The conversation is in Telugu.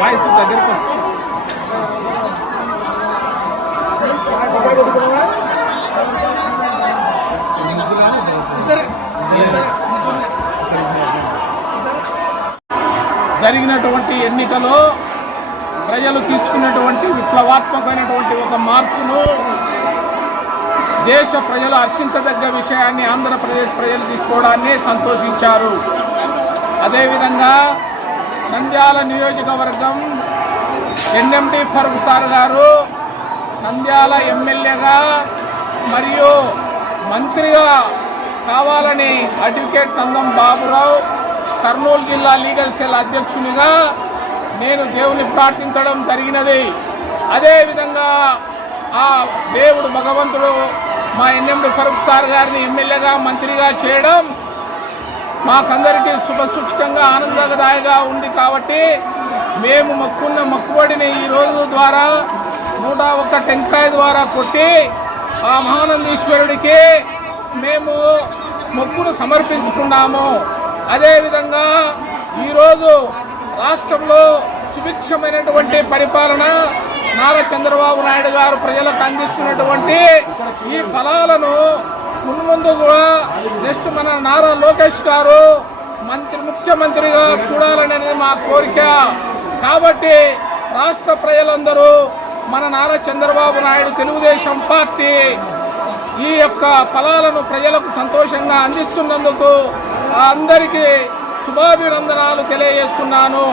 వాయిస్ దగ్గరికి జరిగినటువంటి ఎన్నికలో ప్రజలు తీసుకున్నటువంటి విప్లవాత్మకమైనటువంటి ఒక మార్పును దేశ ప్రజలు హర్షించదగ్గ విషయాన్ని ఆంధ్రప్రదేశ్ ప్రజలు తీసుకోవడాన్ని సంతోషించారు. అదేవిధంగా నంద్యాల నియోజకవర్గం ఎన్ఎండి ఫరూక్ సార్ గారు నంద్యాల ఎమ్మెల్యేగా మరియు మంత్రిగా కావాలని అడ్వకేట్ నందం బాబురావు కర్నూలు జిల్లా లీగల్ సెల్ అధ్యక్షునిగా నేను దేవుని ప్రార్థించడం జరిగినది. అదేవిధంగా ఆ దేవుడు భగవంతుడు మా ఎన్ఎండి ఫరూక్ సార్ గారిని ఎమ్మెల్యేగా మంత్రిగా చేయడం మాకందరికీ శుభసూచకంగా ఆనందదాయకంగా ఉంది. కాబట్టి మేము మొక్కున్న మొక్కుబడిని ఈ రోజు ద్వారా 101 టెంకాయ ద్వారా కొట్టి ఆ మహానందీశ్వరుడికి మేము మొక్కును సమర్పించుకున్నాము. అదేవిధంగా ఈరోజు రాష్ట్రంలో సుభిక్షమైనటువంటి పరిపాలన నారా చంద్రబాబు నాయుడు గారు ప్రజలకు అందిస్తున్నటువంటి ఈ ఫలాలను మున్ముందు కూడా నెక్స్ట్ మన నారా లోకేష్ గారు ముఖ్యమంత్రిగా చూడాలనేది మా కోరిక. కాబట్టి రాష్ట్ర ప్రజలందరూ మన నారా చంద్రబాబు నాయుడు తెలుగుదేశం పార్టీ ఈ యొక్క ఫలాలను ప్రజలకు సంతోషంగా అందిస్తున్నందుకు అందరికీ శుభాభినందనాలు తెలియజేస్తున్నాను.